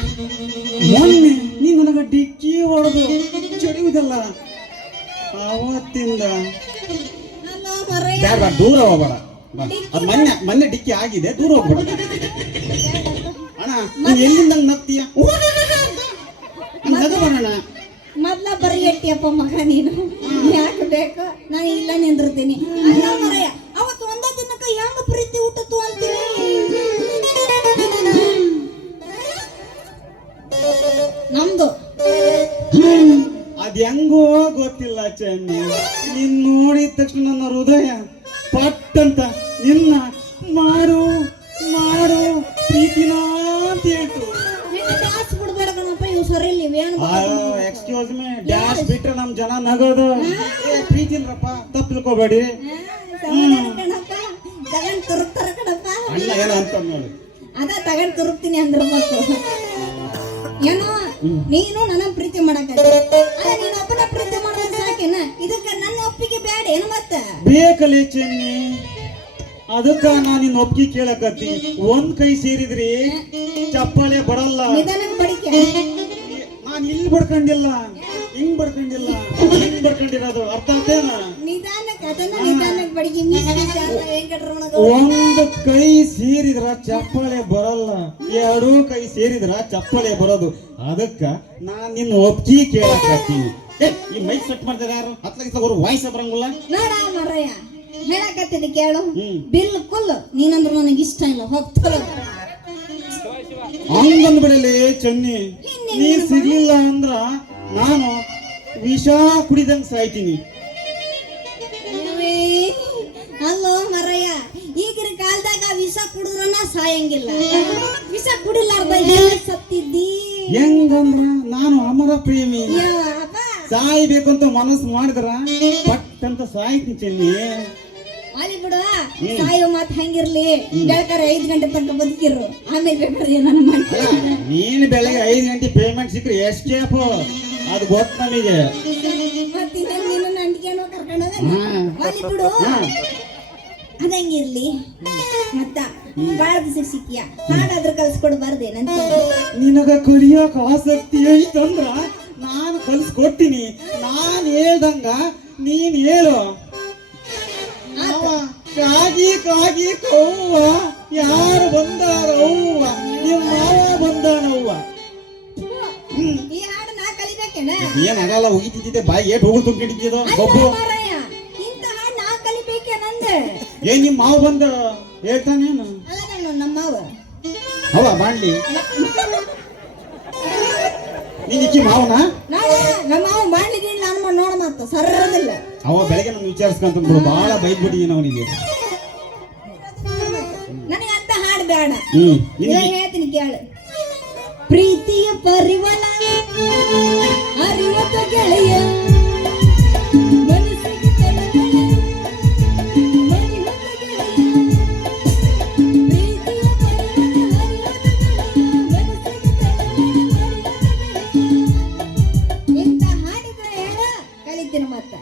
ಮೊನ್ನೆ ನೀ ನನಗ ಡಿಕ್ಕಿ ಹೊಡೆದು ಚಡಿಯುವುದಲ್ಲ, ಅವತ್ತಿಂದ. ಅಲ್ಲೋ ಮರಯ್ಯ, ಬ್ಯಾಡ, ದೂರ ಹೋಗ್ಬೇಡ. ಅದು ಮೊನ್ನೆ ಡಿಕ್ಕಿ ಆಗಿದೆ, ದೂರ ಹೋಗ್ಬೇಡ. ಅಣ್ಣ, ನೀನ್ ಎಲ್ಲಿಂದ ನಗ್ತೀಯ? ನಗಬೇಡಣ್ಣ. ಮೊದ್ಲ ಬರೀ ಎಟ್ಟಿಯಪ್ಪ ಮಗ ನೀನು. ಯಾಕೆ ಬೇಕು? ನಾನು ಇಲ್ಲ ನಿಂದಿರ್ತೀನಿ. ಅಲ್ಲ ಮರಯ್ಯ, ಅವತ್ತು ಒಂದ ದಿನಕ್ಕ ಹೆಂಗ ಪ್ರೀತಿ ಹುಟ್ಟತು ಅಂತೀನಿ. ನಮ್ದು ಅದ್ ಹೆಂಗೋ ಗೊತ್ತಿಲ್ಲ ಚೆನ್ನಿ, ನೀನ್ ನೋಡಿದ ತಕ್ಷಣ ನನ್ನ ಹೃದಯ ಪಟ್ಟಂತ ನಿನ್ನ ಮಾಡು ಮಾಡು ಪ್ರೀತಿನ ಅಂತ ಹೇಳ್ತು. ಡ್ಯಾನ್ಸ್ ಬಿಡ್ಬೇಡ ಕಣಪ್ಪ, ಇವು ಸರಿ ಇಲ್ಲ. ಎಕ್ಸ್ಕ್ಯೂಸ್ ಮೀ, ಡ್ಯಾನ್ಸ್ ಬಿಟ್ರೆ ನಮ್ ಜನ ನಗೋದು. ಪ್ರೀತಿ ಇಲ್ರಪ್ಪ, ತಪ್ಪು ತಿಳ್ಕೊಬೇಡಿ. ಕಣಪ್ಪ, ತಗೊಂಡ್ ತುರುಕ್ತಾರ ಕಣಪ್ಪ. ಅಣ್ಣ ಏನೋ ಅಂತ ನೋಡಿ. ಅದ ತಗೊಂಡ್ ತುರುಕ್ತೀನಿ ಅಂದ್ರಬೇಕು. ಏನೋ ನೀನು ನನ್ನ ಪ್ರೀತಿ ಮಾಡಕತ್ತಿ, ಅಲ್ಲ ನೀನು ಒಬ್ಬನ ಪ್ರೀತಿ ಮಾಡೋದು ಸಾಕೇನ? ಇದಕ್ಕ ನನ್ನ ಒಪ್ಪಿಗೆ ಬೇಡ ಏನು ಮತ್ತ? ಬೇಕಲೇ ಚೆನ್ನಿ, ಅದಕ್ಕ ನಾನು ನಿನ್ನ ಒಪ್ಪಿಗೆ ಕೇಳಕತ್ತಿ. ಒಂದ್ ಕೈ ಸೇರಿದ್ರಿ ಚಪ್ಪಾಳೆ ಬರಲ್ಲ. ನಿಧಾನಕ್ಕೆ ಬಡಿಕೆ. ನಾನು ಇಲ್ಲಿ ಬಡ್ಕೊಂಡಿಲ್ಲ, ಹಿಂಗ್ ಬಡ್ಕೊಂಡಿಲ್ಲ, ಹಿಂಗ್ ಬಡ್ಕೊಂಡಿರೋದು ಅರ್ಥ ಆಗ್ತೇನ? ನಿಧಾನಕ್ಕೆ, ಅದನ್ನ ನಿಧಾನಕ್ಕೆ ಬಡಿಕೆ. ವೆಂಕಟರಮಣ ಒಂದು ಕೈ ಸೇರಿದ್ರ ಚಪ್ಪಾಳೆ ಬರಲ್ಲ, ಎರಡೂ ಕೈ ಸೇರಿದ್ರ ಚಪ್ಪಾಳೆ ಬರೋದು. ಅದಕ್ಕ ನಾನ್ ನಿನ್ನ ಒಪ್ಪಿಗೆ ಕೇಳಕತ್ತೀನಿ. ಈ ಮೈಕ್ ಸೆಟ್ ಮಾಡ್ತಾರೆ ಯಾರು ಹತ್ಲಾಗಿಸ ಅವ್ರು ವಾಯ್ಸ್ ಬರಂಗಿಲ್ಲ. ನೋಡ ಮರಯ್ಯ ಹೇಳಕತ್ತಿದ್ದ ಕೇಳು. ಹ್ಮ್. ಬಿಲ್ಕುಲ್ ನೀನಂದ್ರ ನನಗೆ ಇಷ್ಟ ಇಲ್ಲ, ಹೋಗ್ತಲ್ಲ. ಹಂಗಂದ್ ಬಿಡಲಿ ಚೆನ್ನಿ, ನೀ ಸಿಗ್ಲಿಲ್ಲ ಅಂದ್ರ ನಾನು ವಿಷ ಕುಡಿದಂಗ್ ಸಾಯ್ತೀನಿ. ಅಲ್ಲೋ ಮರಯ್ಯ, ಈಗಿನ ಕಾಲದಾಗ ವಿಷ ಕುಡಿದ್ರನ ಸಾಯಂಗಿಲ್ಲ. ವಿಷ ಕುಡಿಲಾರ್ದ ಸತ್ತಿದ್ದಿ. ಹೆಂಗಂದ್ರ ನಾನು ಅಮರ ಪ್ರೇಮಿ, ಯವ್ವ. ಸಾಯ್ಬೇಕಂತ ಮನಸ್ಸು ಮಾಡಿದ್ರ ಪಟ್ ಅಂತ ಸಾಯ್ತೀನಿ ಚೆನ್ನಿ. ಅಲ್ಲಿ ಬಿಡು, ಸಾಯೋ ಮಾತು ಹೆಂಗಿರ್ಲಿ, ಬೆಳಕರ 5 ಗಂಟೆ ತನಕ ಬದುಕಿರು, ಆಮೇಲೆ ಬೇಕಾದ್ರೆ ಏನಾನ ಮಾಡ್ತೀನಿ. ನೀನ್ ಬೆಳಗ್ಗೆ 5 ಗಂಟೆ ಪೇಮೆಂಟ್ ಸಿಕ್ಕರೆ ಎಸ್ಕೇಪ್, ಅದು ಗೊತ್ತು ನಮಗೆ. ಮತ್ತಿನ್ನ ನೀನು ನಂಟಿಗೆನೋ ಕರ್ಕೊಂಡೋಗ. ಅಲ್ಲಿ ಬಿಡು, ಅದಂಗಿರ್ಲಿ. ಮತ್ತ ಬಾಳ ದಿವಸ ಸಿಕ್ಕಿಯ ಹಾಗಾದ್ರೂ ಕಲ್ಸ್ಕೊಡ್ಬಾರ್ದೇನಂತ. ನಿನಗ ಕಲಿಯೋಕ ಆಸಕ್ತಿ ಐತಂದ್ರ ನಾನು ಕಲ್ಸ್ಕೊಡ್ತೀನಿ. ನಾನ್ ಹೇಳ್ದಂಗ ನೀನ್ ಹೇಳು. ಅವ ಕಾಗಿ ಕಾಗಿ ಕವ್ವ, ಯಾರು ಬಂದಾರ ಅವ್ವ, ನಿಮ್ಮ ಮಾವ ಬಂದಾನವ್ವ. ಈ ಹಾಡು ನಾ ಕಲಿಬೇಕೇನ? ಏನಾಗಲ್ಲ, ಹೋಗಿತಿದ್ದೆ ಬಾಯಿ ಏಟ್ ಹೋಗಿ ತುಂಬಿಟ್ಟಿದ್ದು ಬಬ್ಬು. ಮಾರಾಯ, ಇಂತ ಹಾಡು ನಾ ಕಲಿಬೇಕೇನಂದೆ. ಏನ್ ನಿಮ್ಮ ಮಾವ ಬಂದ ಹೇಳ್ತಾನೇನು? ಅಲ್ಲ ನಾನು ನಮ್ಮ ಮಾವ. ಅವ ಮಾಡ್ಲಿ, ನೀನ್ ಇಕ್ಕಿ ಮಾವನ ನಮ್ಮ ಮಾವ ಮಾಡ್ಲಿದ್ದೀನಿ ನಾನು ನೋಡ ಮಾತ ಸರದಿಲ್ಲ. ಅವ ಬೆಳಗ್ಗೆ ನಾನು ವಿಚಾರಿಸ್ಕೊಂತ ಬಿಡು, ಬಹಳ ಬೈದ್ಬಿಟ್ಟಿದ್ದೀನಿ ಅವನಿಗೆ. ನನಗೆ ಅಂತ ಹಾಡು ಬೇಡ. ನಿನಗೆ ಹೇಳ್ತೀನಿ ಕೇಳು. ಪ್ರೀತಿಯ ಪರಿವಳ ಅರಿವತ್ತ ಗೆಳೆಯ, ಮನಸ್ಸಿಗೆ ತಳಮಳ, ಮರಿವತ್ತ ಗೆಳೆಯ. ಪ್ರೀತಿಯ ಪರಿವಳ ಅರಿವತ್ತ ಗೆಳೆಯ, ಮನಸ್ಸಿಗೆ ತಳಮಳ, ಮರಿವತ್ತ ಗೆಳೆಯ. ಇಂತ ಹಾಡಿದ್ರೆ ಹೇಳ ಕಲಿತೀನಿ ಮತ್ತ.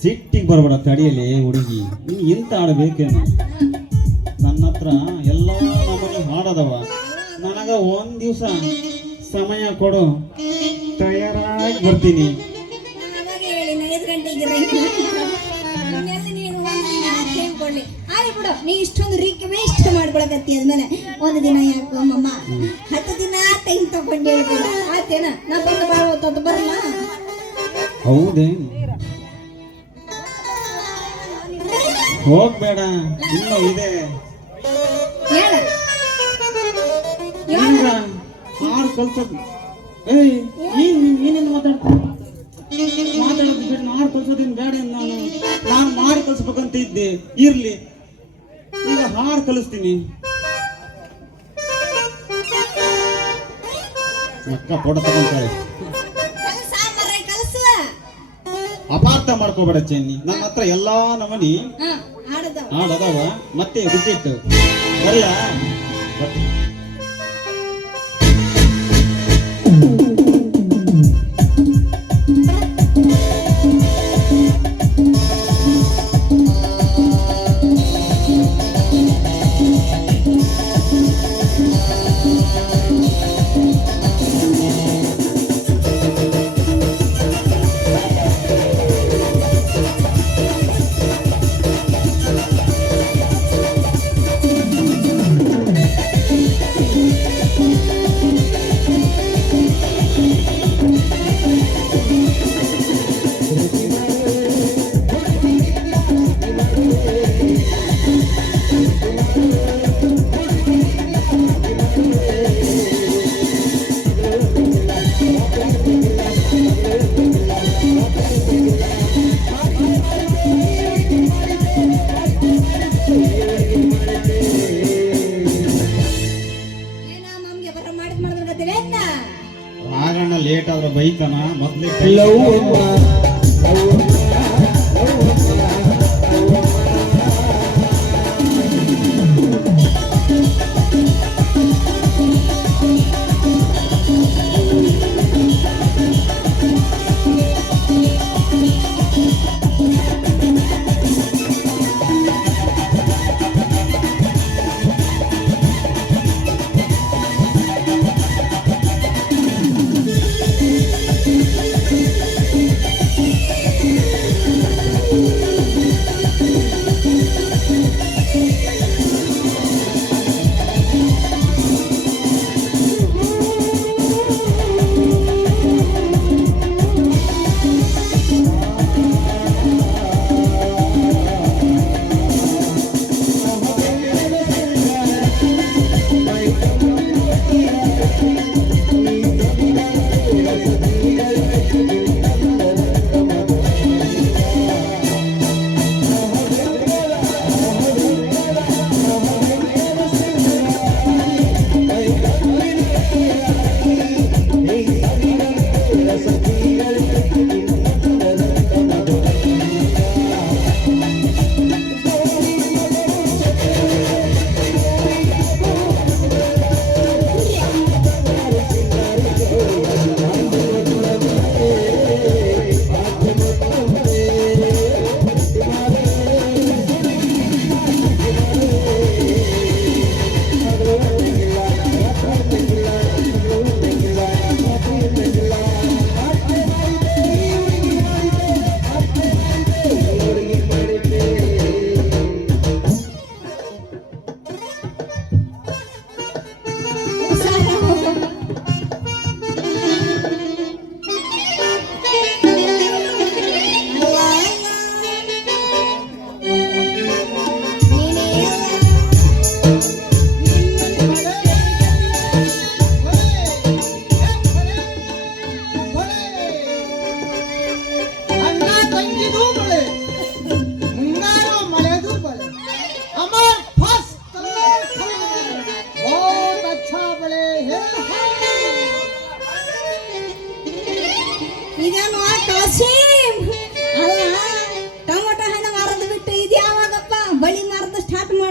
ಸಿಟ್ಟಿಗೆ ಬರ್ಬೇಡ ತಡಿಯಲ್ಲಿ ಹುಡುಗಿ, ನೀ ಇಂತ ಆಡ್ಬೇಕೇನು? ನನ್ನ ಹತ್ರ ಎಲ್ಲಾ ನಮೂನಿ ಹಾಡದವ. ನನಗ ಒಂದ್ ದಿವ್ಸ ಸಮಯ ಕೊಡು, ತಯಾರಾಗಿ ಬರ್ತೀನಿ. ಅವಾಗ ಹೇಳಿ 5 ಗಂಟೆಗೆ ಇರಂಗಿಲ್ಲ. ನೀನು ಕೊಡ್ಲಿ ಆಗಿ ಬಿಡು. ನೀ ಇಷ್ಟೊಂದು ರಿಕ್ವೆಸ್ಟ್ ಮಾಡ್ಕೊಳಕತ್ತಿ ಆದ್ಮೇಲೆ ಒಂದು ದಿನ ಯಾಕೋ ಅಮ್ಮಮ್ಮ 10 ದಿನ ಟೈಮ್ ತಗೊಂಡು ಹೇಳ್ಬಿಡ ಆತೇನ? ನಾ ಬಂದು ಬಾಳ ಹೊತ್ತು ಬರಲ್ಲ. ಹೌದೇನು? ಹೋಗ್ಬೇಡ, ಇನ್ನೂ ಇದೆ. ಹೇಳ ಈಗ ಹಾಡು ಕಲ್ಸೋದು. ಏಯ್ ನೀನೇನು ಮಾತಾಡ್ತೀನಿ? ಮಾತಾಡೋದು ಬಿಟ್ಟು ಹಾಡು ಕಲ್ಸೋದೇನು ಬೇಡ. ನಾನು ಮಾಡಿ ಕಲ್ಸ್ಬೇಕಂತ ಇದ್ದೆ, ಇರ್ಲಿ ಈಗ ಹಾಡು ಕಲಿಸ್ತೀನಿ. ಅಕ್ಕ ಫೋಟೋ ತಗೊಂತಾಳೆ. ಕಲಸುವ ಅಪಾರ್ಥ ಮಾಡ್ಕೋಬೇಡ ಚೆನ್ನಿ, ನನ್ನ ಹತ್ರ ಎಲ್ಲಾ ನಮನಿ ಹಾಡದವ ಹಾಡದವ. ಮತ್ತೆ ರಿಪೀಟ್ ಬರಲ್ಲ. ರಾಗಣ್ಣ ಲೇಟ್ ಆದ್ರೆ ಬೈತಾನ ಮೊದ್ಲೇ.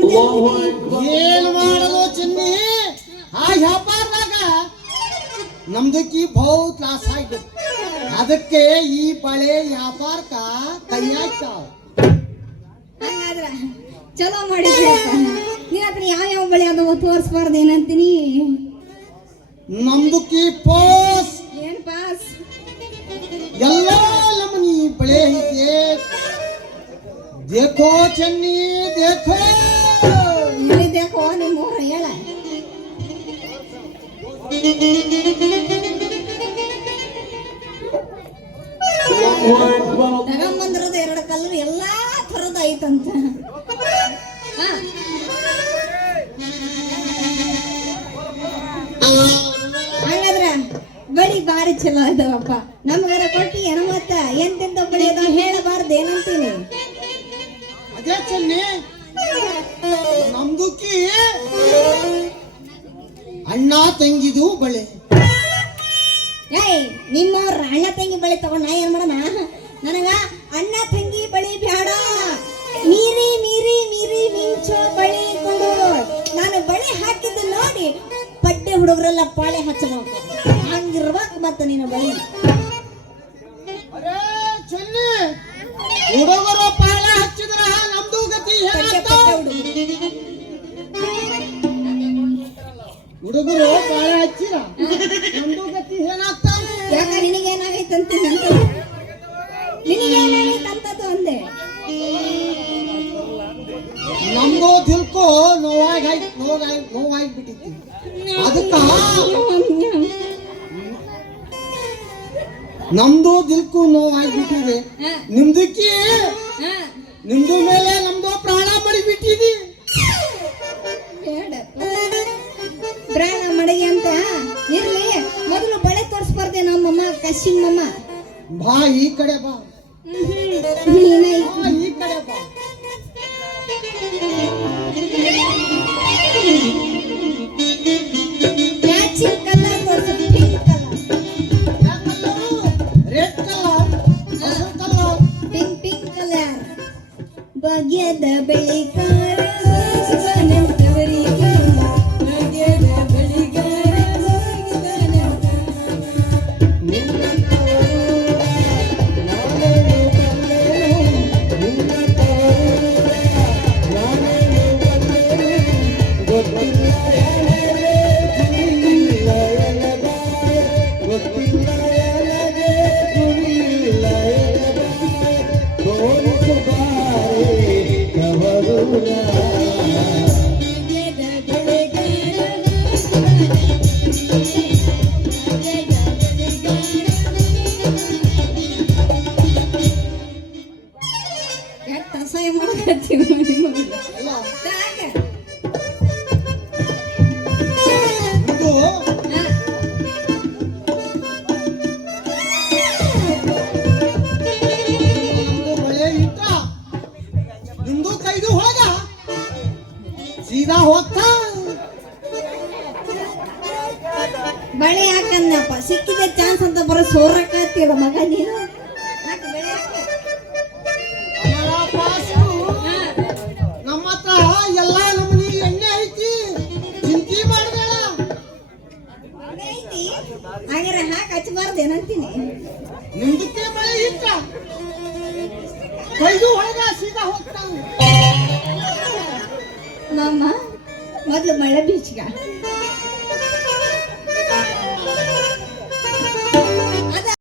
ಮಾಡ್ತೀನಿ. ಏನ್ ಮಾಡಲು ಚಿನ್ನಿ ಆ ವ್ಯಾಪಾರದಾಗ ನಮ್ದಕ್ಕಿ ಬಹುತ್ ಲಾಸ್ ಆಯ್ತು. ಅದಕ್ಕೆ ಈ ಬಳೆ ವ್ಯಾಪಾರಕ್ಕ ಕೈ ಹಾಕ್ತಾವ. ಹಂಗಾದ್ರ ಚಲೋ ಮಾಡಿದ್ರಪ್ಪ. ನಿನ್ನ ಹತ್ರ ಯಾವ ಬಳೆ ಅದಾವ ತೋರಿಸ್ಬಾರ್ದು ಏನಂತೀನಿ. ನಮ್ದಕ್ಕಿ ಪೋಸ್ ಏನ್ ಪಾಸ್ ಎಲ್ಲ ನಮ್ಮನಿ ಬಳೆ ಐತೆ. ದೇಖೋ ಚೆನ್ನಿ ದೇಖೋ. ದೇಖೋ ನಿಮ್ಮೂರ ಹೇಳ. ತಗೊಂಬಂದಿರೋದು 2 ಕಲರ್ ಎಲ್ಲಾ ತರದ ಐತಂತ. ಹಾಗಾದ್ರ ಬಳಿ ಬಾರಿ ಚಲೋ ಅದಾವಪ್ಪ. ನಮ್ಗಾರ ಕೊಟ್ಟಿ ಏನೋ ಮತ್ತ ಎಂತೆಂತ ಬಳಿ ಅದಾವ ಹೇಳಬಾರ್ದು ಏನಂತೀನಿ. ಅದೇ ಚೆನ್ನಿ ನಮ್ದುಕ್ಕಿ ಅಣ್ಣ ತಂಗಿದು ಬಳೆ. ಏಯ್ ನಿಮ್ಮವ್ರ ಅಣ್ಣ ತಂಗಿ ಬಳಿ ತಗೊಂಡ್ ನಾ ಏನ್ ಮಾಡೋಣ. ನನಗ ಅಣ್ಣ ತಂಗಿ ಬಳಿ ಬೇಡ, ಮೀರಿ ಮೀರಿ ಮೀರಿ ಮಿಂಚೋ ಬಳಿ ಕೊಡು. ನಾನು ಬಳಿ ಹಾಕಿದ್ದು ನೋಡಿ ಪಡ್ಡೆ ಹುಡುಗರೆಲ್ಲ ಪಾಳೆ ಹಚ್ಚಬೇಕು. ಹಂಗಿರ್ಬೇಕು ಮತ್ತ ನೀನು ಬಳಿ. ಅರೇ ಚೆನ್ನಿ ಹುಡುಗರು ಪಾಳೆ ಹಚ್ಚಿದ್ರ ನಮ್ದು ಗತಿ ಹುಡುಗರು ಪಾಳೆ ಹಚ್ಚಿರ ನಮ್ದು ಗತಿ ಏನಾಗ್ತಾವ. ಯಾಕ ನಿನಗೇನಾಗೈತಂತ ನಿನಗೇನಾಗೈತಂತದ್ದು ಅಂದೆ. ನಮ್ದು ದಿಲ್ಕೋ ನೋವಾಗ್ಬಿಟ್ಟಿತ್ತು. ಅದಕ್ಕ ನಮ್ದು ದಿಲ್ಕು ನೋವಾಗ್ಬಿಟ್ಟಿದೆ. ನಿಮ್ದಕ್ಕಿ ನಿಮ್ದು ಮೇಲೆ ನಮ್ದು ಪ್ರಾಣ ಮಡಿಬಿಟ್ಟಿದಿ. ಪ್ರಾಣ ಮಡಗಿ ಅಂತ ಇರ್ಲಿ. ಮೊದಲು ಬಳೆ ತೋರಿಸ್ಬಾರ್ದೆ ನಮ್ಮಮ್ಮ ಕಸಿಮ್ಮಮ್ಮ. ಬಾ ಈ ಕಡೆ ಬಾ. ನೀನ ಈ ಕಡೆ ಬಾ. ಮ್ಯಾಚಿಂಗ್ ಕಲರ್ ತೋರಿಸು. ಪಿಂಕ್ ಕಲರ್, ರೆಡ್ ಕಲರ್, ಹಸಿರು ಕಲರ್, ಪಿಂಕ್ ಕಲರ್. ಭಾಗ್ಯದ ಬೆಳಿಕಾರ ಭಾಗ್ಯದ ಬೆಳಿಗಾರ ಸಹಾಯ ಮಾಡಕತ್ತೀವಿ ಅಲ್ಲ ಇದು ನಮ್ದು ಬಳೆ ಇಟ್ಟ ನಿಮ್ದು ಕೈದು ಹೋಗ ಸೀದಾ ಹೋಗ್ತಾ. ಬಳೆ ಹಾಕನ್ನಪ್ಪ. ಸಿಕ್ಕಿದೆ ಚಾನ್ಸ್ ಅಂತ ಬರೋ ಸೋರಕತ್ತೀರ ಮಗ ನೀನು. ಹಾಕು ಬಳೆ ಹಾಕು. ಅಮರ ಪಾಸು ನಮ್ಮ ಹತ್ರ ಎಲ್ಲಾ ನಮೂನಿ ಎಣ್ಣೆ ಐತಿ. ಚಿಂತೆ ಮಾಡಬೇಡ. ಐತಿ ಹಾಗಾರೆ ಹಾಕಿ ಹಚ್ಚಬಾರ್ದು ಏನಂತೀನಿ. ನಿಮ್ದಕ್ಕೆ ಬಳೆ ಇಟ್ಟ ಕೈದು ಹೋಗ ಸೀದಾ ಹೋಗ್ತಾ. ಮಾಮ ಮೊದ್ಲು ಮಳೆ ಬೀಚ್ಗ